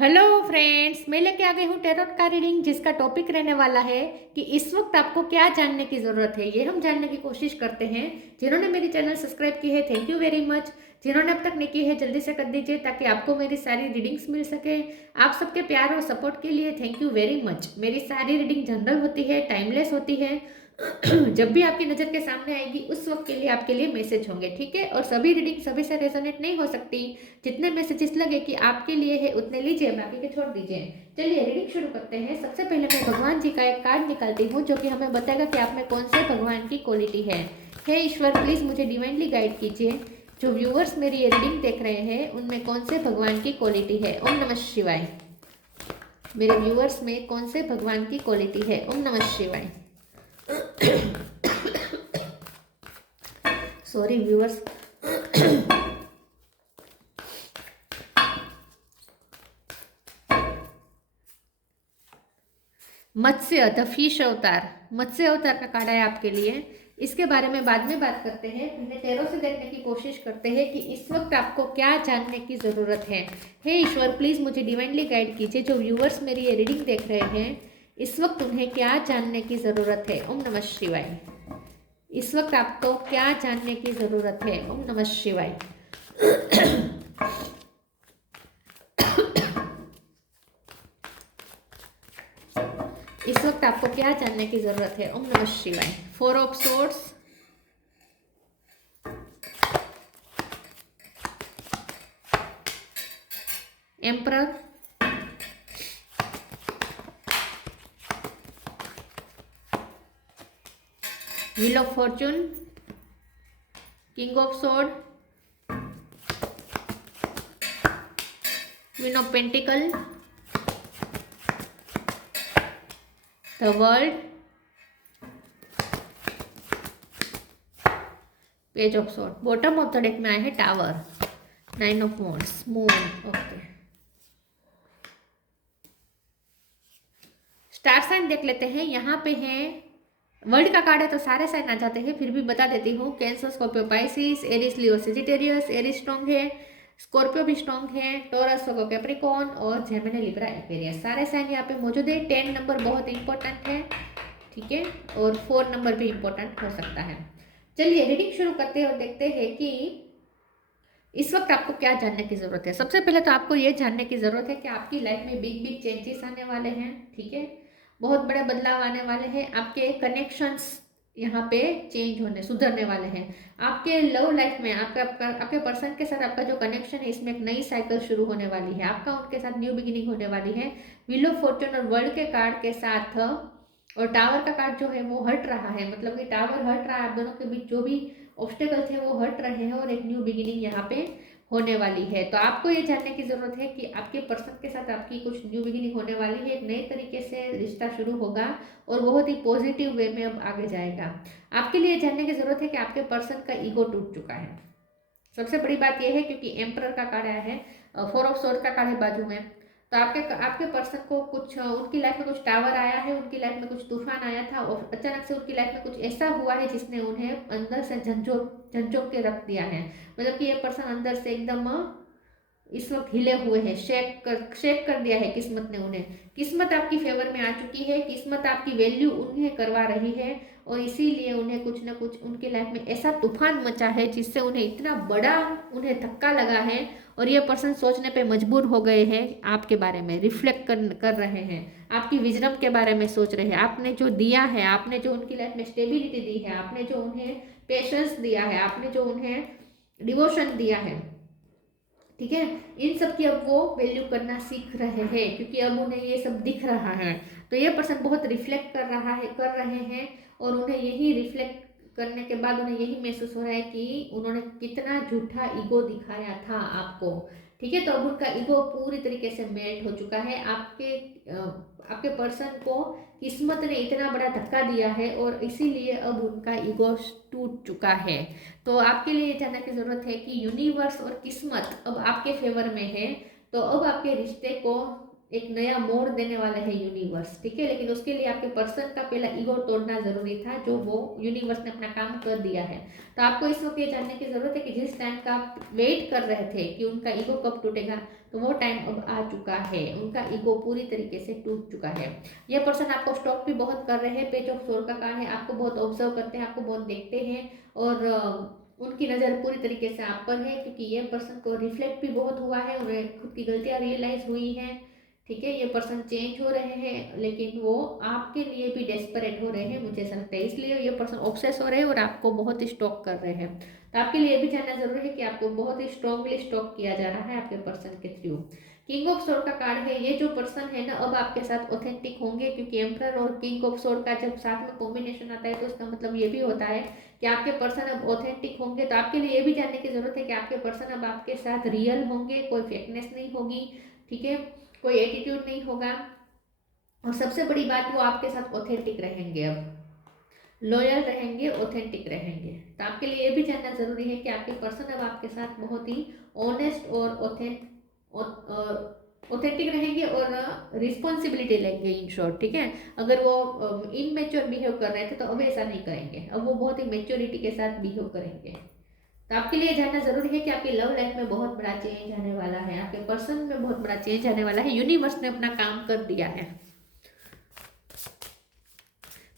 Hello friends, मैं लेके आ गई हूँ टैरोट का रीडिंग जिसका टॉपिक रहने वाला है कि इस वक्त आपको क्या जानने की ज़रूरत है। ये हम जानने की कोशिश करते हैं। जिन्होंने मेरी चैनल सब्सक्राइब की है, थैंक यू वेरी मच। जिन्होंने अब तक नहीं की है, जल्दी से कर दीजिए ताकि आपको मेरी सारी रीडिंग्स मिल सके। आप सबके प्यार और सपोर्ट के लिए थैंक यू वेरी मच। मेरी सारी रीडिंग जनरल होती है, टाइमलेस होती है। जब भी आपकी नज़र के सामने आएगी उस वक्त के लिए आपके लिए मैसेज होंगे, ठीक है। और सभी रीडिंग सभी से रेजोनेट नहीं हो सकती। जितने मैसेजेस लगे कि आपके लिए है उतने लीजिए, बाकी के छोड़ दीजिए। चलिए रीडिंग शुरू करते हैं। सबसे पहले मैं भगवान जी का एक कार्ड निकालती हूँ जो कि हमें बताएगा कि आप में कौन से भगवान की क्वालिटी है। हे ईश्वर, प्लीज़ मुझे डिवाइनली गाइड कीजिए। जो व्यूअर्स मेरी ये रीडिंग देख रहे हैं उनमें कौन से भगवान की क्वालिटी है। ओम नमः शिवाय। मेरे व्यूअर्स में कौन से भगवान की क्वालिटी है। ओम नमः शिवाय। Sorry viewers. Matsya the fish अवतार, मत्स्य अवतार का कार्ड है आपके लिए। इसके बारे में बाद में बात करते हैं। पहले टैरो से देखने की कोशिश करते हैं कि इस वक्त आपको क्या जानने की ज़रूरत है। हे ईश्वर, प्लीज़ मुझे डिवाइनली गाइड कीजिए। जो व्यूअर्स मेरी ये रीडिंग देख रहे हैं इस वक्त उन्हें क्या जानने की ज़रूरत है। ओम नमः शिवाय। इस वक्त आपको क्या जानने की ज़रूरत है। ओम नमः शिवाय। इस वक्त आपको क्या जानने की जरूरत है। ओम नमः शिवाय। 4 of swords, emperor, wheel of fortune, king of sword, queen of pentacle, the world, page of sword. Bottom of the deck में आए हैं tower, 9 of wands, moon. Okay, star sign देख लेते हैं। यहाँ पे है वर्ल्ड का कार्ड है तो सारे साइन आ जाते हैं, फिर भी बता देती हूँ। कैंसर, स्कॉर्पियो, पाइसिस, एरिस, लियो, सेजिटेरियस। एरिस स्ट्रॉन्ग है, स्कॉर्पियो भी स्ट्रॉन्ग है, टॉरस, वर्गो, कैप्रिकॉर्न और जेमिनी, लिब्रा, एक्वेरियस। सारे साइन यहाँ पे मौजूद है। 10 नंबर बहुत इंपॉर्टेंट है, ठीक है, और 4 नंबर भी इंपॉर्टेंट हो सकता है। चलिए रीडिंग शुरू करते हैं और देखते हैं कि इस वक्त आपको क्या जानने की जरूरत है। सबसे पहले तो आपको ये जानने की जरूरत है कि आपकी लाइफ में बिग बिग चेंजेस आने वाले हैं, ठीक है। बहुत बड़े बदलाव आने वाले हैं। आपके कनेक्शंस यहाँ पे चेंज होने, सुधरने वाले हैं। आपके लव लाइफ में आपके पर्सन के साथ आपका जो कनेक्शन है इसमें एक नई साइकिल शुरू होने वाली है। आपका उनके साथ न्यू बिगिनिंग होने वाली है। व्हील ऑफ फॉर्चून और वर्ल्ड के कार्ड के साथ और टावर का कार्ड जो है वो हट रहा है, मतलब कि टावर हट रहा है। आप दोनों के बीच जो भी ऑब्स्टेकल थे वो हट रहे हैं और एक न्यू बिगिनिंग यहाँ पे होने वाली है। तो आपको ये जानने की जरूरत है कि आपके पर्सन के साथ आपकी कुछ न्यू बिगिनिंग होने वाली है। एक नए तरीके से रिश्ता शुरू होगा और बहुत ही पॉजिटिव वे में अब आगे जाएगा। आपके लिए जानने की जरूरत है कि आपके पर्सन का ईगो टूट चुका है। सबसे बड़ी बात यह है क्योंकि एम्परर का कार्ड आया है, 4 ऑफ सोर्ड का कार्ड है बाजू में। तो आपके आपके पर्सन को कुछ उनकी लाइफ में कुछ टावर आया है, उनकी लाइफ में कुछ तूफान आया था और अचानक से उनकी लाइफ में कुछ ऐसा हुआ है जिसने उन्हें अंदर से झंझोक के रख दिया है। मतलब कि ये पर्सन अंदर से एकदम इस वक्त हिले हुए हैं, शेक कर दिया है किस्मत ने उन्हें। किस्मत आपकी फेवर में आ चुकी है, किस्मत आपकी वैल्यू उन्हें करवा रही है और इसीलिए उन्हें कुछ ना कुछ उनके लाइफ में ऐसा तूफान मचा है जिससे उन्हें इतना बड़ा उन्हें धक्का लगा है और ये पर्सन सोचने पे मजबूर हो गए हैं। आपके बारे में रिफ्लेक्ट कर रहे हैं, आपकी विजडम के बारे में सोच रहे हैं। आपने जो दिया है, आपने जो उनकी लाइफ में स्टेबिलिटी दी है, आपने जो उन्हें पेशेंस दिया है, आपने जो उन्हें डिवोशन दिया है, ठीक है, इन सब की अब वो वैल्यू करना सीख रहे हैं क्योंकि अब उन्हें ये सब दिख रहा है। तो ये पर्सन बहुत रिफ्लेक्ट कर रहे हैं और उन्हें यही रिफ्लेक्ट करने के बाद उन्हें यही महसूस हो रहा है कि उन्होंने कितना झूठा ईगो दिखाया था आपको, ठीक है। तो अब उनका ईगो पूरी तरीके से मेल्ट हो चुका है। आपके पर्सन को किस्मत ने इतना बड़ा धक्का दिया है और इसीलिए अब उनका ईगो टूट चुका है। तो आपके लिए जानने की जरूरत है कि यूनिवर्स और किस्मत अब आपके फेवर में है। तो अब आपके रिश्ते को एक नया मोड़ देने वाला है यूनिवर्स, ठीक है। लेकिन उसके लिए आपके पर्सन का पहला ईगो तोड़ना जरूरी था, जो वो यूनिवर्स ने अपना काम कर दिया है। तो आपको इस वक्त ये जानने की जरूरत है कि जिस टाइम का आप वेट कर रहे थे कि उनका ईगो कब टूटेगा, तो वो टाइम अब आ चुका है। उनका ईगो पूरी तरीके से टूट चुका है। ये पर्सन आपको स्टॉक भी बहुत कर रहे हैं। पेज ऑफ सोर्ड का कार्ड है, आपको बहुत ऑब्जर्व करते हैं, आपको बहुत देखते हैं, और उनकी नज़र पूरी तरीके से आप पर है, क्योंकि ये पर्सन को रिफ्लेक्ट भी बहुत हुआ है, उन्हें खुद की गलतियां रियलाइज हुई हैं, ठीक है। ये पर्सन चेंज हो रहे हैं, लेकिन वो आपके लिए भी डेस्परेट हो रहे हैं, मुझे ऐसा लगता है। इसलिए ये पर्सन ऑब्सेस हो रहे हैं और आपको बहुत ही स्टॉक कर रहे हैं। तो आपके लिए भी जानना जरूरी है कि आपको बहुत ही स्ट्रांगली स्टॉक किया जा रहा है आपके पर्सन के थ्रू। किंग ऑफ सोर्ड का कार्ड है। ये जो पर्सन है ना, अब आपके साथ ऑथेंटिक होंगे, क्योंकि एम्परर और किंग ऑफ सोर्ड का जब साथ में कॉम्बिनेशन आता है तो उसका मतलब ये भी होता है कि आपके पर्सन अब ऑथेंटिक होंगे। तो आपके लिए ये भी जानने की जरूरत है कि आपके पर्सन अब आपके साथ रियल होंगे, कोई फेकनेस नहीं होगी, ठीक है, कोई एटीट्यूड नहीं होगा, और सबसे बड़ी बात, वो आपके साथ ऑथेंटिक रहेंगे, अब लॉयल रहेंगे, ऑथेंटिक रहेंगे। तो आपके लिए ये भी जानना जरूरी है कि आपके पर्सन अब आपके साथ बहुत ही ऑनेस्ट और ऑथेंटिक रहेंगे और रिस्पॉन्सिबिलिटी लेंगे, इन शॉर्ट, ठीक है। अगर वो इनमेच्योर बिहेव कर रहे थे तो अब ऐसा नहीं करेंगे, अब वो बहुत ही मेच्योरिटी के साथ बिहेव करेंगे। तो आपके लिए जानना जरूरी है कि आपकी लव लाइफ में बहुत बड़ा चेंज आने वाला है, आपके पर्सन में बहुत बड़ा चेंज आने वाला है। यूनिवर्स ने अपना काम कर दिया है।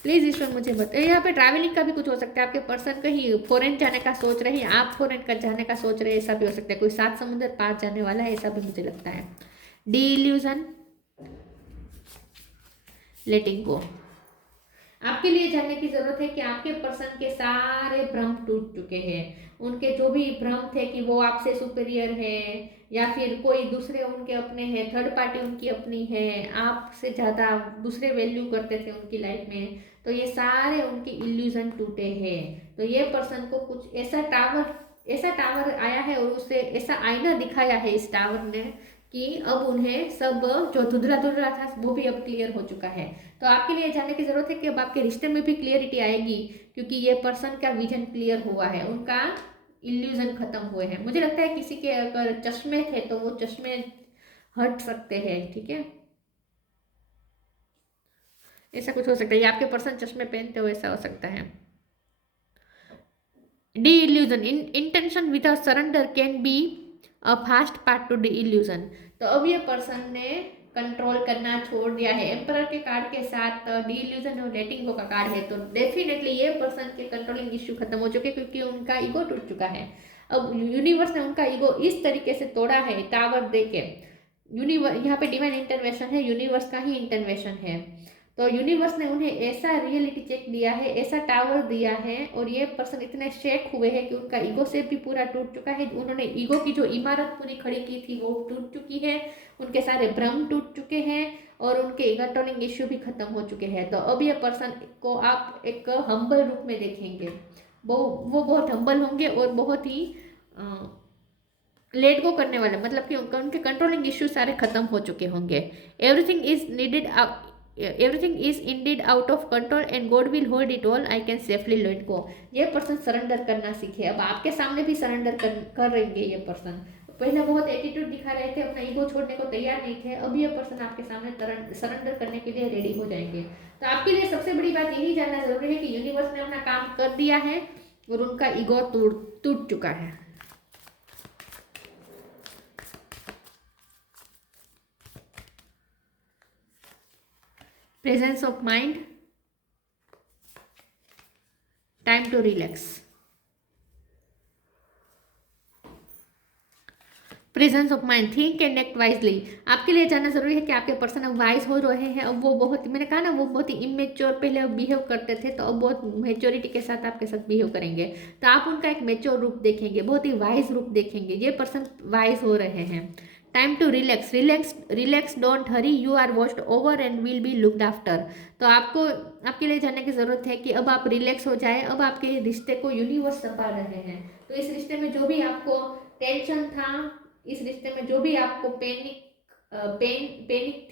प्लीज ईश्वर मुझे बताइए, यहाँ पे ट्रैवलिंग का भी कुछ हो सकता है। आपके पर्सन कहीं फॉरेन जाने का सोच रहे हैं, आप फॉरेन का जाने का सोच रहे हैं, ऐसा भी हो सकता है। कोई 7 समुंदर पार जाने वाला है, ऐसा भी मुझे लगता है। डी इल्यूजन, लेटिंग गो। आपके लिए जानने की जरूरत है कि आपके पर्सन के सारे भ्रम टूट चुके हैं। उनके जो भी भ्रम थे कि वो आपसे सुपीरियर है, या फिर कोई दूसरे उनके अपने हैं, थर्ड पार्टी उनकी अपनी है, आपसे ज़्यादा दूसरे वैल्यू करते थे उनकी लाइफ में, तो ये सारे उनके इल्यूजन टूटे हैं। तो ये पर्सन को कुछ ऐसा टावर आया है, और उससे ऐसा आईना दिखाया है इस टावर ने, कि अब उन्हें सब जो धुंधला धुंधला था वो भी अब क्लियर हो चुका है। तो आपके लिए जानने की जरूरत है कि अब आपके रिश्ते में भी क्लियरिटी आएगी, क्योंकि ये पर्सन का विजन क्लियर हुआ है, उनका इल्यूजन खत्म हुए हैं। मुझे लगता है किसी के अगर चश्मे थे तो वो चश्मे हट सकते हैं, ठीक है, ऐसा कुछ हो सकता है, या आपके पर्सन चश्मे पहनते हो, ऐसा हो सकता है। D illusion, intention without surrender can be a fast part two D illusion. तो अब ये पर्सन ने कंट्रोल करना छोड़ दिया है। एम्परर के कार्ड के साथ डी इल्यूजन और लेटिंग गो का कार्ड है, तो डेफिनेटली ये पर्सन के कंट्रोलिंग इश्यू खत्म हो चुके, क्योंकि उनका ईगो टूट चुका है। अब यूनिवर्स ने उनका ईगो इस तरीके से तोड़ा है, टावर दे के। यूनिवर्स, यहाँ पे डिवाइन इंटरवेंशन है, यूनिवर्स का ही इंटरवेंशन है। तो यूनिवर्स ने उन्हें ऐसा रियलिटी चेक दिया है, ऐसा टावर दिया है, और ये पर्सन इतने शेक हुए हैं कि उनका ईगो से भी पूरा टूट चुका है। उन्होंने ईगो की जो इमारत पूरी खड़ी की थी वो टूट चुकी है, उनके सारे भ्रम टूट चुके हैं, और उनके ईगोटोनिंग इश्यू भी खत्म हो चुके हैं। तो अब ये पर्सन को आप एक हम्बल रूप में देखेंगे। वो बहुत हम्बल होंगे और बहुत ही लेट गो करने वाले, मतलब कि उनके कंट्रोलिंग इश्यू सारे खत्म हो चुके होंगे। Everything is needed, everything is Indeed out of control and God will hold it all, I can safely let go. ये पर्सन सरेंडर करना सीखे। अब आपके सामने भी सरेंडर कर रहेंगे ये पर्सन। पहले बहुत एटीट्यूड दिखा रहे थे, अपना ईगो छोड़ने को तैयार नहीं थे, अब ये पर्सन आपके सामने सरेंडर करने के लिए रेडी हो जाएंगे। तो आपके लिए सबसे बड़ी बात यही जानना जरूरी है कि यूनिवर्स ने अपना काम कर दिया है और उनका ईगो टूट चुका है। Presence of mind, time to relax. Presence of mind, think and act wisely. आपके लिए जानना जरूरी है कि आपके पर्सन अब वाइज हो रहे हैं। अब वो बहुत, मैंने कहा ना, वो बहुत ही इमेच्योर पहले बिहेव करते थे, तो अब बहुत मेच्योरिटी के साथ आपके साथ बिहेव करेंगे। तो आप उनका एक मेच्योर रूप देखेंगे, बहुत ही वाइज रूप देखेंगे। ये पर्सन वाइज हो रहे हैं। Time to relax, relax, don't hurry, you are watched over and will be looked after. तो आपको, आपके लिए जानने की जरूरत है कि अब आप रिलैक्स हो जाए। अब आपके रिश्ते को यूनिवर्स संभाल रहे हैं। तो इस रिश्ते में जो भी आपको टेंशन था, इस रिश्ते में जो भी आपको पैनिक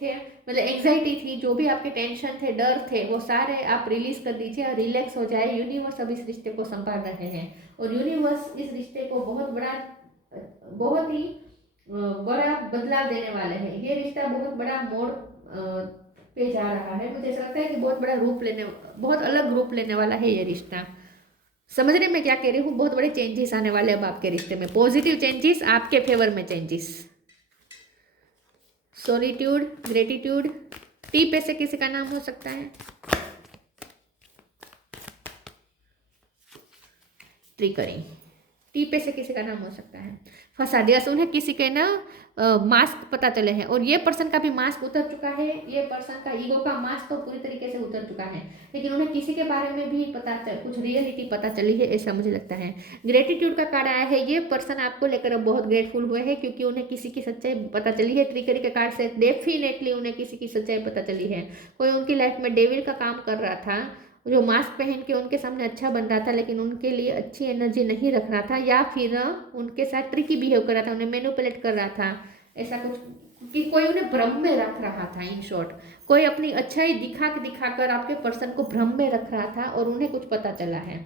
थे, मतलब एंग्जाइटी थी, जो भी आपके टेंशन थे, डर थे, वो सारे आप रिलीज कर दीजिए और रिलैक्स हो जाए। यूनिवर्स अब इस रिश्ते को संभाल रहे हैं, और यूनिवर्स इस रिश्ते को बहुत बड़ा, बहुत ही बड़ा बदलाव देने वाले हैं। ये रिश्ता बहुत बड़ा मोड़ पे जा रहा है। मुझे ऐसा लगता है कि बहुत अलग रूप लेने वाला है ये रिश्ता। समझ रहे मैं क्या कह रही हूँ? बहुत बड़े चेंजेस आने वाले अब आपके रिश्ते में, पॉजिटिव चेंजेस, आपके फेवर में चेंजेस। सॉलिट्यूड, ग्रेटिट्यूड, टी पे से किसी का नाम हो सकता है, ट्रिकरिंग, टी पे से किसी का नाम हो सकता है, फंसा दिया। उन्हें किसी के ना मास्क पता चले हैं, और ये पर्सन का भी मास्क उतर चुका है, ये पर्सन का ईगो का मास्क तो पूरी तरीके से उतर चुका है, लेकिन उन्हें किसी के बारे में भी कुछ रियलिटी पता चली है, ऐसा मुझे लगता है। ग्रेटिट्यूड का कार्ड आया है, ये पर्सन आपको लेकर अब बहुत ग्रेटफुल हुए हैं, क्योंकि उन्हें किसी की सच्चाई पता चली है। ट्रिकरी के कार्ड से डेफिनेटली उन्हें किसी की सच्चाई पता चली है। कोई उनकी लाइफ में डेविल का काम कर रहा था, जो मास्क पहन के उनके सामने अच्छा बन रहा था, लेकिन उनके लिए अच्छी एनर्जी नहीं रख रहा था, या फिर उनके साथ ट्रिकी बिहेव कर रहा था, उन्हें मैनिपुलेट कर रहा था, ऐसा कुछ, कि कोई उन्हें भ्रम में रख रहा था। इन शॉर्ट, कोई अपनी अच्छाई दिखाकर आपके पर्सन को भ्रम में रख रहा था, और उन्हें कुछ पता चला है,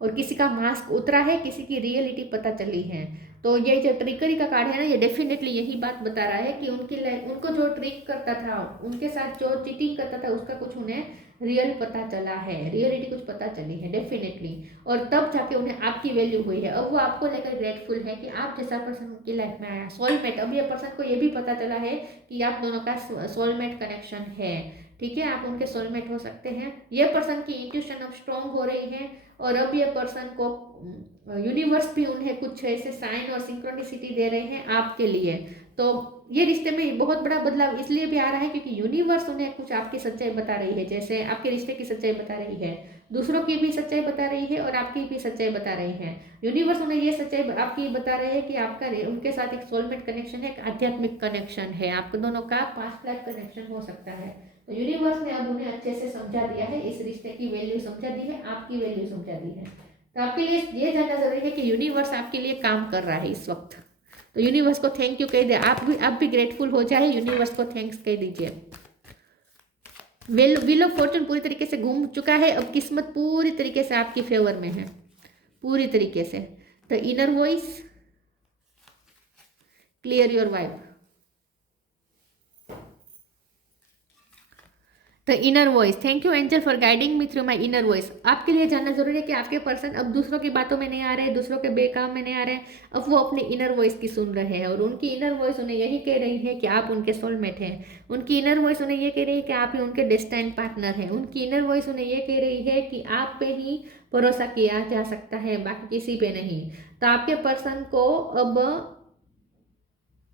और किसी का मास्क उतरा है, किसी की रियलिटी पता चली है। तो ये जो ट्रिकरी का कार्ड है ना, ये डेफिनेटली यही बात बता रहा है कि उनकी लाइफ, उनको जो ट्रिक करता था, उनके साथ जो चीटिंग करता था, उसका कुछ उन्हें रियल पता चला है, रियलिटी कुछ पता चली है डेफिनेटली, और तब जाके उन्हें आपकी वैल्यू हुई है। अब वो आपको लेकर ग्रेटफुल है कि आप जैसा पर्सन उनकी लाइफ में आया, सोलमेट। अब ये पर्सन को ये भी पता चला है कि आप दोनों का सोलमेट कनेक्शन है, ठीक है, आप उनके सोलमेट हो सकते हैं। ये पर्सन की इंट्यूशन अब स्ट्रांग हो रही है, और अब ये पर्सन को यूनिवर्स भी उन्हें कुछ ऐसे साइन और सिंक्रोनिसिटी दे रहे हैं आपके लिए। तो ये रिश्ते में बहुत बड़ा बदलाव इसलिए भी आ रहा है क्योंकि यूनिवर्स उन्हें कुछ आपकी सच्चाई बता रही है, जैसे आपके रिश्ते की सच्चाई बता रही है, दूसरों की भी सच्चाई बता रही है, और आपकी भी सच्चाई बता रही है। यूनिवर्स उन्हें ये सच्चाई आपकी बता रहे हैं कि आपका उनके साथ एक सोलमेट कनेक्शन है, एक आध्यात्मिक कनेक्शन है, आपके दोनों का पास्ट लाइफ कनेक्शन हो सकता है। तो यूनिवर्स ने अब उन्हें अच्छे से समझा दिया है, इस रिश्ते की वैल्यू समझा दी है, आपकी वैल्यू समझा दी है। तो आपके लिए ये जानना जरूरी है कि यूनिवर्स आपके लिए काम कर रहा है इस वक्त। तो यूनिवर्स को थैंक यू कह दे, आप भी ग्रेटफुल हो जाए, यूनिवर्स को थैंक्स कह दीजिए। व्हील ऑफ फॉर्चून पूरी तरीके से घूम चुका है, अब किस्मत पूरी तरीके से आपकी फेवर में है, पूरी तरीके से। The inner voice, clear your vibe. The inner voice, thank you angel for guiding me through my inner voice. आपके लिए जानना जरूरी है कि आपके पर्सन अब दूसरों की बातों में नहीं आ रहे, दूसरों के बेकाम में नहीं आ रहे, अब वो अपने इनर वॉइस की सुन रहे हैं, और उनकी इनर वॉइस उन्हें यही कह रही है कि आप उनके सोलमेट हैं। उनकी इनर वॉइस उन्हें ये कह रही है कि आप ही उनके डेस्टाइन पार्टनर हैं। उनकी इनर वॉइस उन्हें ये कह रही है कि आप पे ही भरोसा किया जा सकता है, बाकी किसी पे नहीं। तो आपके पर्सन को अब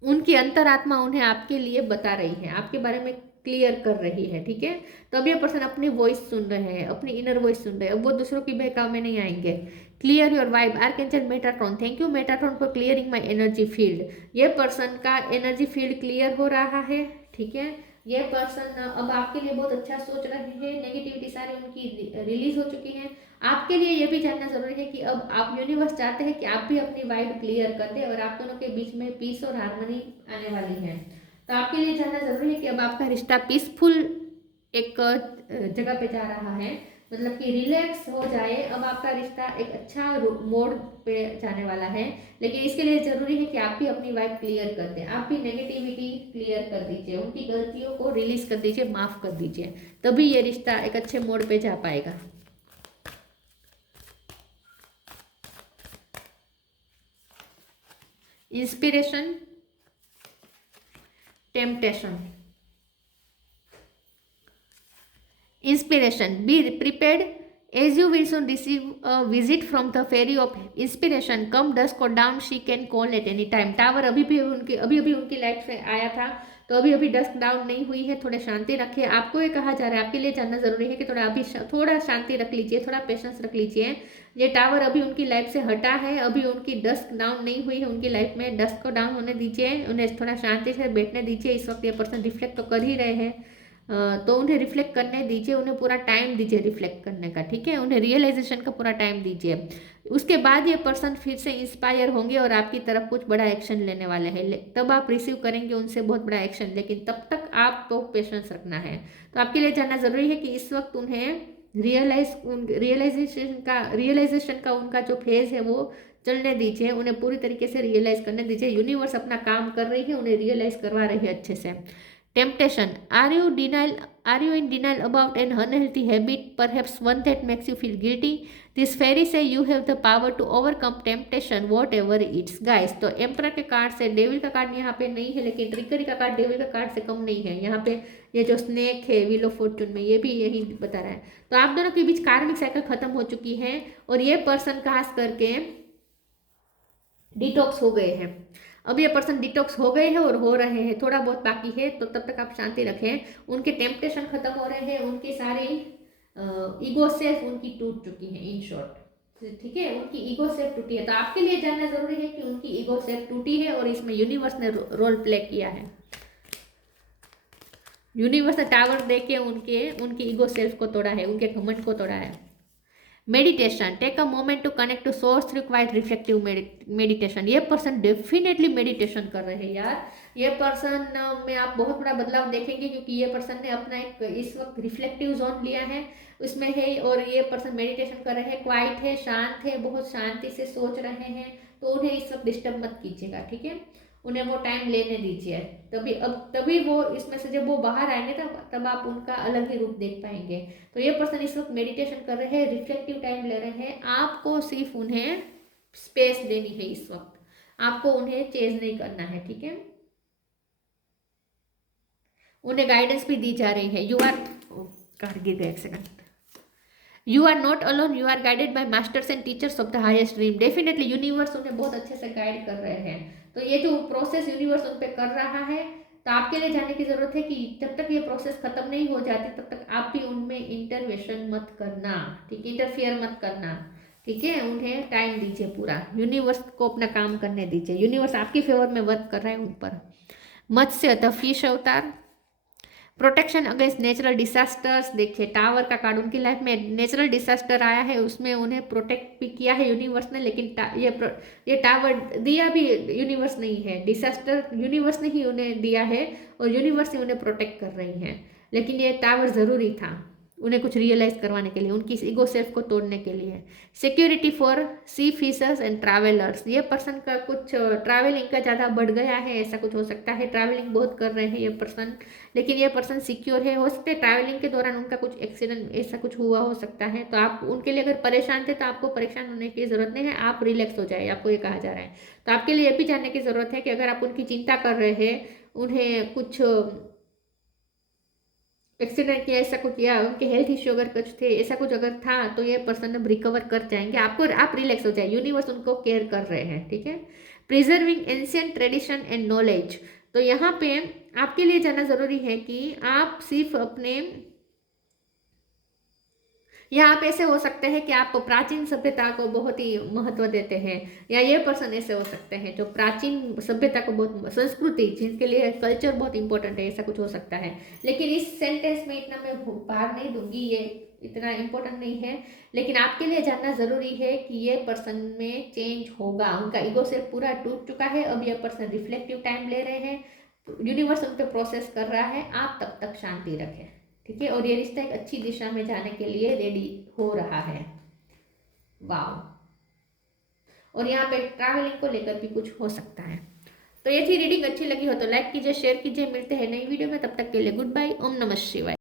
उनकी अंतरात्मा उन्हें आपके लिए बता रही है, आपके बारे में क्लियर कर रही है, ठीक है। तो अब ये पर्सन अपनी वॉइस सुन रहे हैं, अपनी इनर वॉइस सुन रहे हैं, अब वो दूसरों की बहकाव में नहीं आएंगे। Clear your vibe, archangel Metatron, thank you Metatron for clearing my energy field. ये पर्सन का एनर्जी फील्ड क्लियर हो रहा है, ठीक है। ये पर्सन अब आपके लिए बहुत अच्छा सोच रहे हैं, नेगेटिविटी सारी उनकी रिलीज हो चुकी है। आपके लिए यह भी जानना जरूरी है कि अब आप यूनिवर्स चाहते हैं कि आप भी अपनी वाइब क्लियर कर दे, और आप दोनों के बीच में पीस और हार्मनी आने वाली है। तो आपके लिए जानना जरूरी है कि अब आपका रिश्ता पीसफुल एक जगह पे जा रहा है, मतलब कि रिलैक्स हो जाए। अब आपका रिश्ता एक अच्छा मोड पे जाने वाला है, लेकिन इसके लिए जरूरी है कि आप भी अपनी वाइब क्लियर कर दें, आप भी नेगेटिविटी क्लियर कर दीजिए, उनकी गलतियों को रिलीज कर दीजिए, माफ कर दीजिए, तभी ये रिश्ता एक अच्छे मोड पे जा पाएगा। Inspiration, temptation. Inspiration, be prepared as you will soon receive a visit from the fairy of inspiration, come dusk or dawn she can call at any time। Tower अभी अभी उनकी लाइफ से आया था, तो अभी डस्क डाउन नहीं हुई है, थोड़े शांति रखिए। आपको ये कहा जा रहा है, आपके लिए जानना जरूरी है कि थोड़ा शांति रख लीजिए, थोड़ा पेशेंस रख लीजिए। ये टावर अभी उनकी लाइफ से हटा है, अभी उनकी डस्क डाउन नहीं हुई है उनकी लाइफ में, डस्क को डाउन होने दीजिए, उन्हें थोड़ा शांति से बैठने दीजिए। इस वक्त ये पर्सन रिफ्लेक्ट तो कर ही रहे हैं, तो उन्हें रिफ्लेक्ट करने दीजिए, उन्हें पूरा टाइम दीजिए रिफ्लेक्ट करने का, ठीक है, उन्हें रियलाइजेशन का पूरा टाइम दीजिए। उसके बाद ये पर्सन फिर से इंस्पायर होंगे और आपकी तरफ कुछ बड़ा एक्शन लेने वाले हैं, तब आप रिसीव करेंगे उनसे बहुत बड़ा एक्शन, लेकिन तब तक आपको पेशेंस रखना है। तो आपके लिए जानना जरूरी है कि इस वक्त उन्हें रियलाइजेशन का उनका जो फेज है वो चलने दीजिए, उन्हें पूरी तरीके से रियलाइज करने दीजिए। यूनिवर्स अपना काम कर रही है, उन्हें रियलाइज करवा रही है अच्छे से। Temptation, are you in denial about an unhealthy habit, perhaps one that makes you feel guilty? This fairy says you have the power to overcome temptation whatever it's. Guys, तो emperor के card से devil का card यहाँ पे नहीं है, लेकिन trickery का कार्ड डेविल का कार्ड से कम नहीं है। यहाँ पे ये जो स्नेक है व्हील ऑफ फॉर्चून में, ये भी यही बता रहा है। तो आप दोनों के बीच कार्मिक साइकिल खत्म हो चुकी है और ये पर्सन खास करके डिटॉक्स हो गए हैं। अब ये पर्सन डिटॉक्स हो गए हैं और हो रहे हैं, थोड़ा बहुत बाकी है, तो तब तक आप शांति रखें। उनके टेम्पटेशन खत्म हो रहे हैं, उनकी सारी ईगो सेल्फ उनकी टूट चुकी है, इन शॉर्ट। ठीक है, उनकी ईगो सेल्फ टूटी है। तो आपके लिए जानना जरूरी है कि उनकी ईगो सेल्फ टूटी है और इसमें यूनिवर्स ने रोल प्ले किया है। यूनिवर्स ने टावर दे के उनकी ईगो सेल्फ को तोड़ा है, उनके घमंड को तोड़ा है। Meditation, take a moment to connect to source through quiet reflective meditation. ये पर्सन डेफिनेटली मेडिटेशन कर रहे हैं यार। ये पर्सन में आप बहुत बड़ा बदलाव देखेंगे, क्योंकि ये पर्सन ने अपना एक इस वक्त रिफ्लेक्टिव जोन लिया है, उसमें है, और ये पर्सन मेडिटेशन कर रहे हैं, क्वाइट है, शांत है, बहुत शांति से सोच रहे हैं। तो उन्हें इस वक्त डिस्टर्ब मत कीजिएगा, ठीक है, उन्हें वो टाइम लेने दीजिए। तभी वो इसमें से जब वो बाहर आएंगे तब आप उनका अलग ही रूप देख पाएंगे। तो ये पर्सन इस वक्त मेडिटेशन कर रहे हैं, रिफ्लेक्टिव टाइम ले रहे हैं। आपको सिर्फ उन्हें स्पेस देनी है इस वक्त, आपको उन्हें चेंज नहीं करना है, ठीक है। उन्हें गाइडेंस भी दी जा रही है। यू आर गिर एक सेकंड। You are not alone, you are guided by masters and teachers of the highest dream. Definitely universe उन्हें बहुत अच्छे से गाइड कर रहे हैं। तो ये जो प्रोसेस यूनिवर्स उन पर कर रहा है, तो आपके लिए जानने की जरूरत है कि जब तक ये प्रोसेस खत्म नहीं हो जाती तब तक आप भी उनमें इंटरवेंशन मत करना, ठीक है, इंटरफियर मत करना, ठीक है। उन्हें टाइम दीजिए, पूरा यूनिवर्स को अपना काम करने दीजिए। यूनिवर्स आपकी फेवर में वर्क कर रहा है उन पर। मत्स्य द फिश अवतार, प्रोटेक्शन अगेंस्ट नेचुरल डिसास्टर्स। देखिए, टावर का कार्ड, उनकी लाइफ में नेचुरल डिसास्टर आया है, उसमें उन्हें प्रोटेक्ट भी किया है यूनिवर्स ने, लेकिन ये टावर दिया भी यूनिवर्स नहीं है, डिसास्टर यूनिवर्स ने ही उन्हें दिया है और यूनिवर्स ही उन्हें प्रोटेक्ट कर रही है। लेकिन ये टावर ज़रूरी था उन्हें कुछ रियलाइज करवाने के लिए, उनकी ईगो सेल्फ को तोड़ने के लिए। Security for sea fishers and travellers, ये पर्सन का कुछ ट्रैवलिंग का ज़्यादा बढ़ गया है, ऐसा कुछ हो सकता है। ट्रैवलिंग बहुत कर रहे हैं ये पर्सन, लेकिन ये पर्सन सिक्योर है। हो सकता है ट्रैवलिंग के दौरान उनका कुछ एक्सीडेंट ऐसा कुछ हुआ हो सकता है। तो आप उनके लिए अगर परेशान थे तो आपको परेशान होने की ज़रूरत नहीं है, आप रिलैक्स हो जाए, आपको ये कहा जा रहा है। तो आपके लिए ये भी जानने की ज़रूरत है कि अगर आप उनकी चिंता कर रहे हैं, उन्हें कुछ एक्सीडेंट या ऐसा कुछ, या उनके हेल्थ इश्यू अगर कुछ थे, ऐसा कुछ अगर था, तो ये पर्सन अब रिकवर कर जाएंगे। आप रिलैक्स हो जाए, यूनिवर्स उनको केयर कर रहे हैं, ठीक है। Preserving ancient tradition and knowledge, तो यहाँ पे आपके लिए जानना जरूरी है कि आप सिर्फ अपने, या आप ऐसे हो सकते हैं कि आप प्राचीन सभ्यता को बहुत ही महत्व देते हैं, या ये पर्सन ऐसे हो सकते हैं जो प्राचीन सभ्यता को बहुत, संस्कृति जिनके लिए कल्चर बहुत इंपॉर्टेंट है, ऐसा कुछ हो सकता है। लेकिन इस सेंटेंस में इतना मैं भार नहीं दूंगी, ये इतना इंपॉर्टेंट नहीं है। लेकिन आपके लिए जानना जरूरी है कि ये पर्सन में चेंज होगा, उनका ईगो से पूरा टूट चुका है। अब ये पर्सन रिफ्लेक्टिव टाइम ले रहे हैं, यूनिवर्स उन पर प्रोसेस कर रहा है, आप तब तक शांति रखें, ठीक है। और ये रिश्ता एक अच्छी दिशा में जाने के लिए रेडी हो रहा है। वाह। और यहाँ पे ट्रैवलिंग को लेकर भी कुछ हो सकता है। तो ये थी रीडिंग, अच्छी लगी हो तो लाइक कीजिए, शेयर कीजिए। मिलते हैं नई वीडियो में, तब तक के लिए गुड बाय, ओम नमः शिवाय।